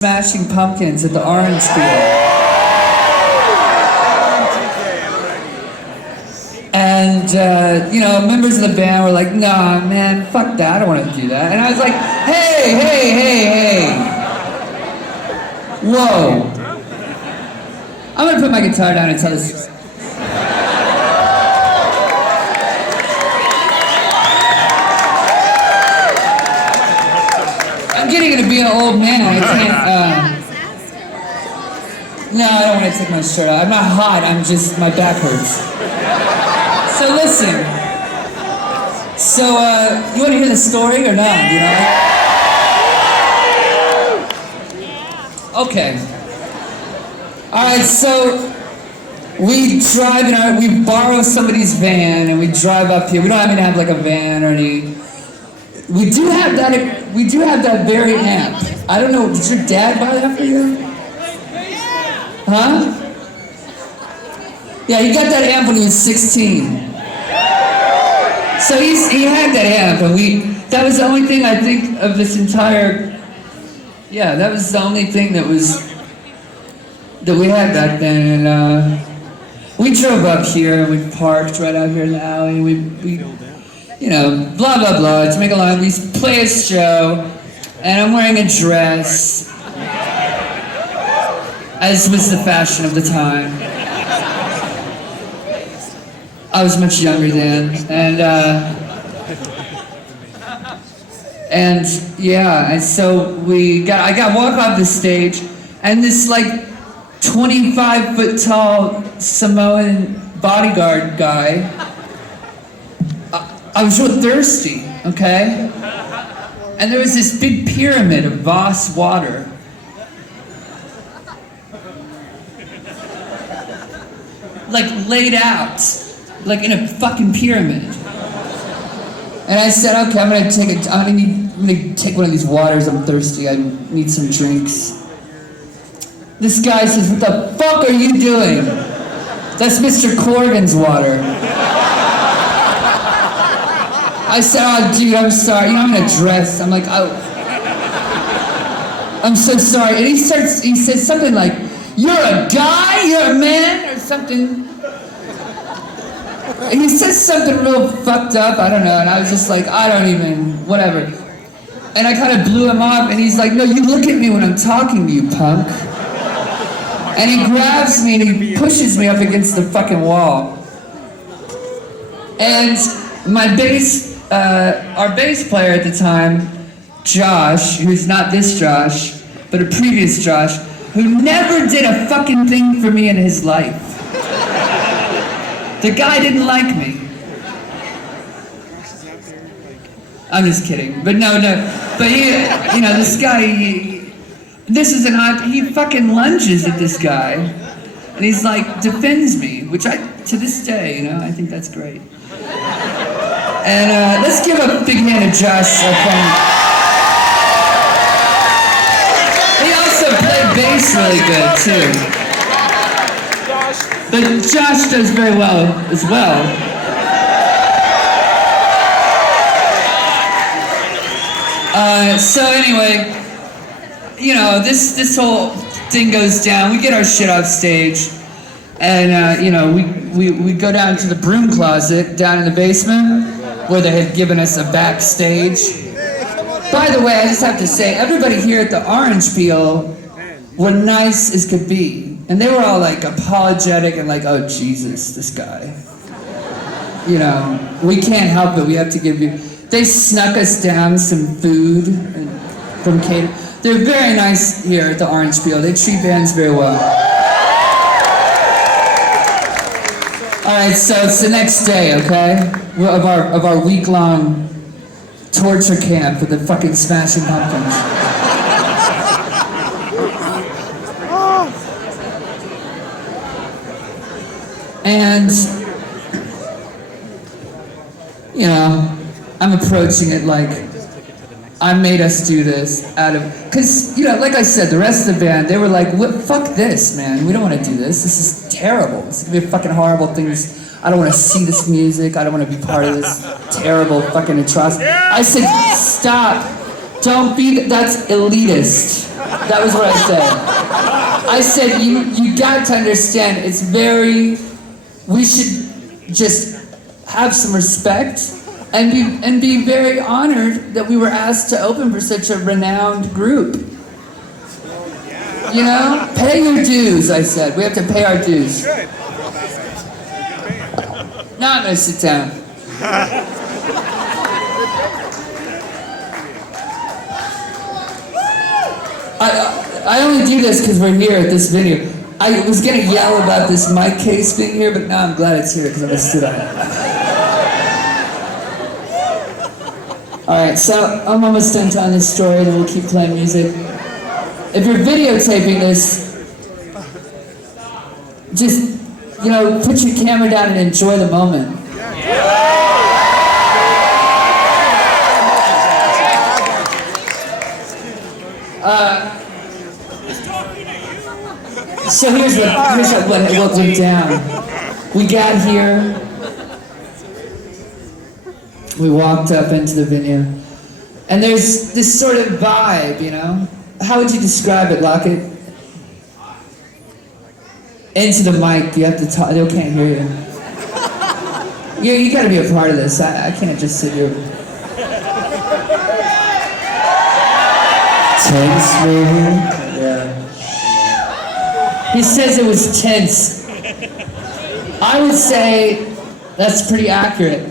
Smashing Pumpkins at the Orange Peel. And, members of the band were like, nah, man, fuck that, I don't want to do that. And I was like, hey. Whoa. I'm going to put my guitar down and tell this. I'm getting to be an old man. I can't, no, I don't want to take my shirt off. I'm not hot, my back hurts. So listen. So, you want to hear the story or not, you know? Okay. Alright, so we borrow somebody's van and we drive up here. We don't even have like a van or any. We do have that very amp. I don't know, did your dad buy that for you? Huh? Yeah, he got that amp when he was 16. So he had that amp, and that was the only thing I think of this entire, that was the only thing that we had back then, and we drove up here, and we parked right out here in the alley, and blah, blah, blah, to make a long, we play a show, and I'm wearing a dress, as was the fashion of the time. I was much younger then, and so I got walk off the stage, and this like 25-foot tall Samoan bodyguard guy, I was real thirsty, okay? And there was this big pyramid of Voss water. Like laid out. Like in a fucking pyramid. And I said, okay, I'm gonna take one of these waters, I'm thirsty, I need some drinks. This guy says, what the fuck are you doing? That's Mr. Corgan's water. I said, oh dude, I'm sorry, I'm in a dress. I'm like, oh. I'm so sorry. And he says something like, you're a guy, you're a man, or something. And he says something real fucked up, I don't know, and I was just like, whatever. And I kind of blew him off, and he's like, no, you look at me when I'm talking to you, punk. And he grabs me and he pushes me up against the fucking wall. And my our bass player at the time, Josh, who's not this Josh, but a previous Josh, who never did a fucking thing for me in his life. The guy didn't like me. I'm just kidding. But no. But this guy, he fucking lunges at this guy. And he's like, defends me, which to this day, I think that's great. And let's give a big hand to Josh. He also played bass really good, too. But Josh does very well as well. So anyway, this whole thing goes down. We get our shit off stage, and we go down to the broom closet down in the basement where they had given us a backstage. By the way, I just have to say, everybody here at the Orange Peel were nice as could be. And they were all like apologetic and like, oh Jesus, this guy. We can't help it, we have to give you. They snuck us down some food from catering. They're very nice here at the Orange Peel. They treat bands very well. Alright, so it's the next day, okay? Of our week-long torture camp with the fucking Smashing Pumpkins. And, I'm approaching it like, I made us do this because, like I said, the rest of the band, they were like, fuck this, man, we don't want to do this, this is terrible, this is going to be a fucking horrible thing, I don't want to see this music, I don't want to be part of this terrible fucking atrocity. I said, stop, don't be, that's elitist. That was what I said. I said, you got to understand, we should just have some respect and be very honored that we were asked to open for such a renowned group. You know? Pay your dues, I said. We have to pay our dues. Now I'm gonna sit down. I only do this because we're here at this venue. I was gonna yell about this mic case being here, but now I'm glad it's here because I'm gonna sit on it. Alright, so I'm almost done telling this story and then we'll keep playing music. If you're videotaping this, just, you know, put your camera down and enjoy the moment. So here's what went down. We got here, we walked up into the venue, and there's this sort of vibe, you know? How would you describe it, Lockett? Into the mic, you have to talk, they can't hear you. You gotta be a part of this, I can't just sit here. Tense, maybe? Yeah. He says it was tense. I would say that's pretty accurate.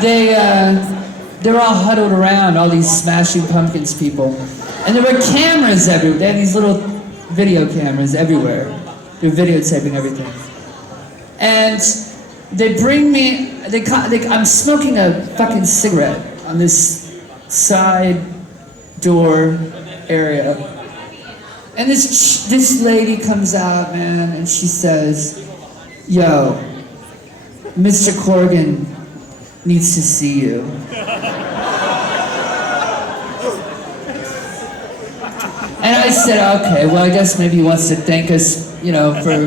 They're all huddled around, all these Smashing Pumpkins people. And there were cameras everywhere. They had these little video cameras everywhere. They're videotaping everything. And they bring me, I'm smoking a fucking cigarette on this side door area. And this lady comes out, man, and she says, "Yo, Mr. Corgan needs to see you." And I said, okay, well, I guess maybe he wants to thank us, you know, for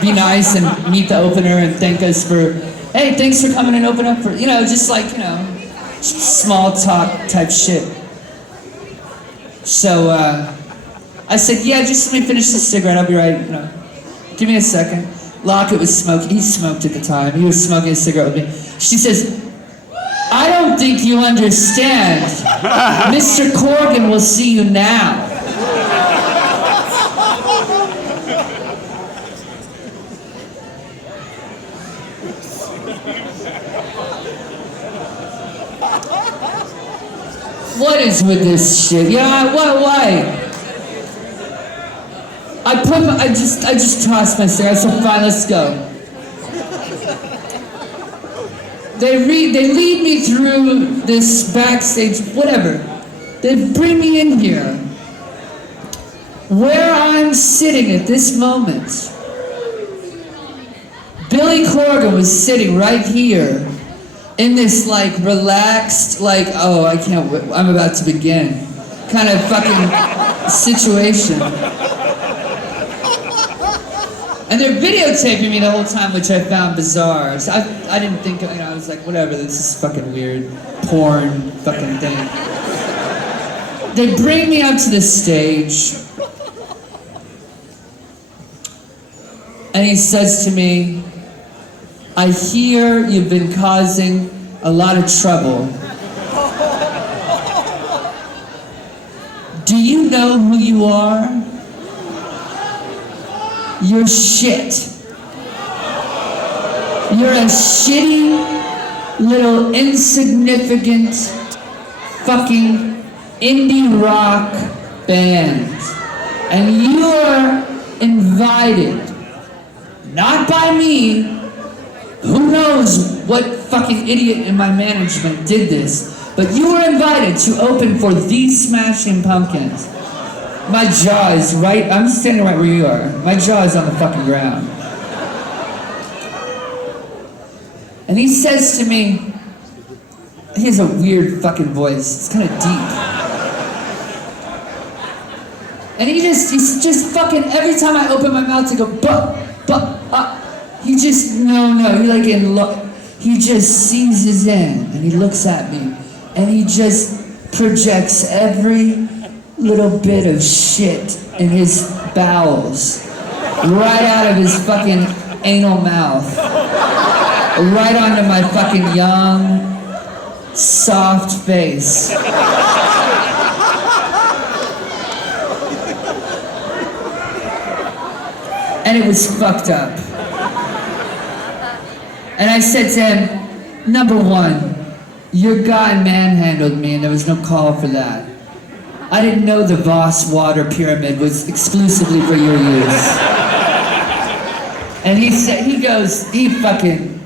be nice and meet the opener and thank us for, hey, thanks for coming and open up for, you know, just like, you know, small talk type shit. So I said, yeah, just let me finish this cigarette, I'll be right, you know. Give me a second. Lockett was smoking, he smoked at the time, he was smoking a cigarette with me. She says, I don't think you understand. Mr. Corgan will see you now. What is with this shit? Yeah, why? I just tossed my cigarette. I said, fine, let's go. They lead me through this backstage, whatever. They bring me in here. Where I'm sitting at this moment, Billy Corgan was sitting right here in this like relaxed, like, oh, I can't wait, I'm about to begin kind of fucking situation. And they're videotaping me the whole time, which I found bizarre. So I didn't think, you know, I was like, whatever, this is fucking weird. Porn fucking thing. They bring me up to the stage. And he says to me, I hear you've been causing a lot of trouble. Do you know who you are? You're shit. You're a shitty, little, insignificant, fucking indie rock band. And you're invited, not by me, who knows what fucking idiot in my management did this, but you were invited to open for the Smashing Pumpkins. My jaw is right, I'm standing right where you are. My jaw is on the fucking ground. And he says to me, he has a weird fucking voice, it's kind of deep. And he's just fucking, every time I open my mouth to go, he just, no, he like he just seizes in and he looks at me and he just projects every little bit of shit in his bowels, right out of his fucking anal mouth, right onto my fucking young, soft face. And it was fucked up. And I said to him, number one, your guy manhandled me and there was no call for that. I didn't know the Voss water pyramid was exclusively for your use. And he fucking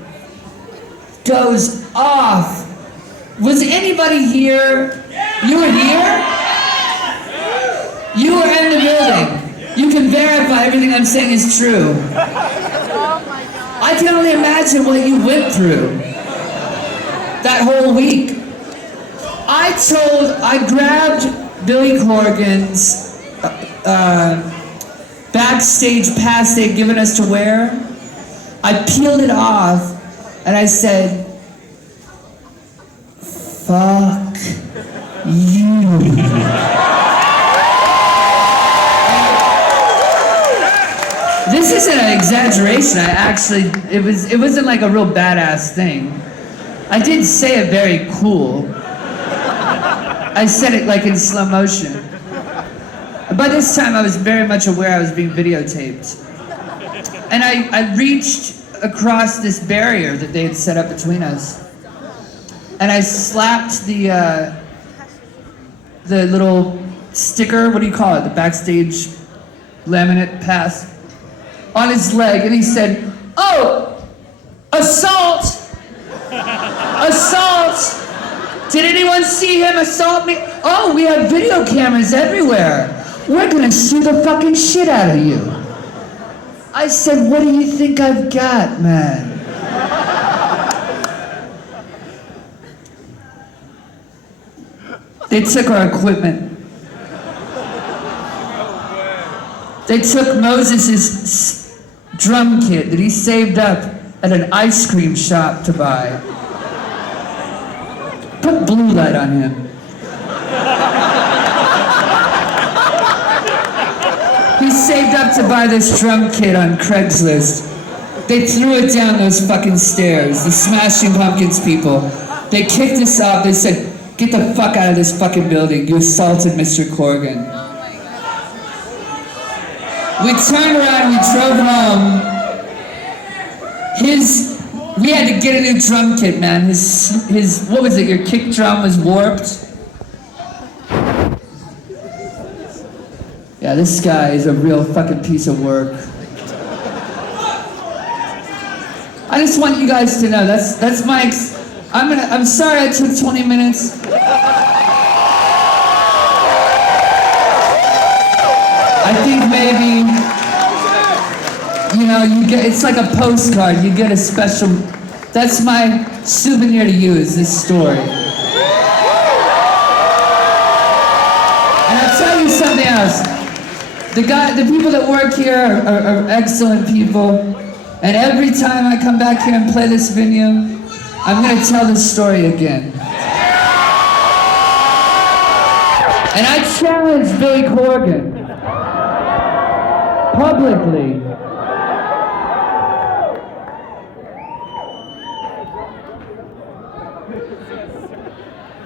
goes off. Was anybody here? You were here? You were in the building. You can verify everything I'm saying is true. I can only imagine what you went through that whole week. I grabbed Billy Corgan's backstage pass they'd given us to wear. I peeled it off and I said, fuck you. This isn't an exaggeration. It wasn't like a real badass thing. I did say it very cool. I said it like in slow motion. By this time, I was very much aware I was being videotaped. And I reached across this barrier that they had set up between us. And I slapped the little sticker, what do you call it? The backstage laminate pass on his leg, and he said, oh, assault! Assault! Did anyone see him assault me? Oh, we have video cameras everywhere. We're gonna sue the fucking shit out of you. I said, what do you think I've got, man? They took our equipment. They took Moses' drum kit that he saved up at an ice cream shop to buy. Put blue light on him. He saved up to buy this drum kit on Craigslist. They threw it down those fucking stairs, the Smashing Pumpkins people. They kicked us out. They said, get the fuck out of this fucking building. You assaulted Mr. Corgan. We turned around, we drove home. We had to get a new drum kit, man. His, what was it, your kick drum was warped? Yeah, this guy is a real fucking piece of work. I just want you guys to know, that's my, I'm sorry I took 20 minutes. I think maybe, you know, it's like a postcard, you get a special, that's my souvenir to you, is this story. And I'll tell you something else. The people that work here are excellent people, and every time I come back here and play this video, I'm gonna tell this story again. And I challenge Billy Corgan publicly.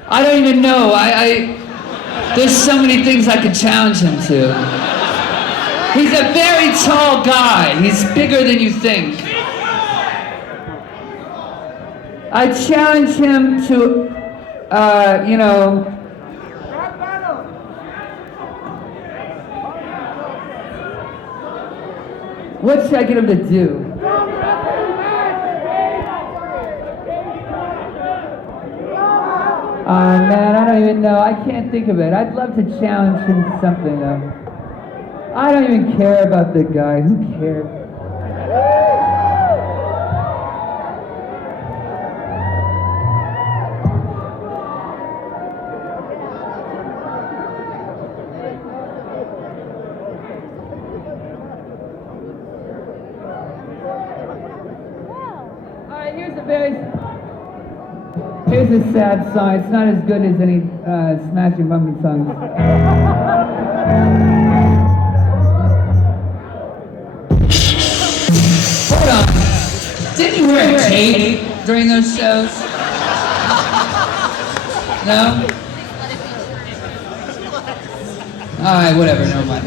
I don't even know. There's so many things I could challenge him to. He's a very tall guy. He's bigger than you think. I challenge him to, you know, what should I get him to do? Man, I don't even know. I can't think of it. I'd love to challenge him to something, though. I don't even care about the guy. Who cares? Alright, here's a sad song. It's not as good as any Smashing Pumpkins songs. Hold on. Didn't you wear a cape during those shows? No? Alright, whatever, never mind.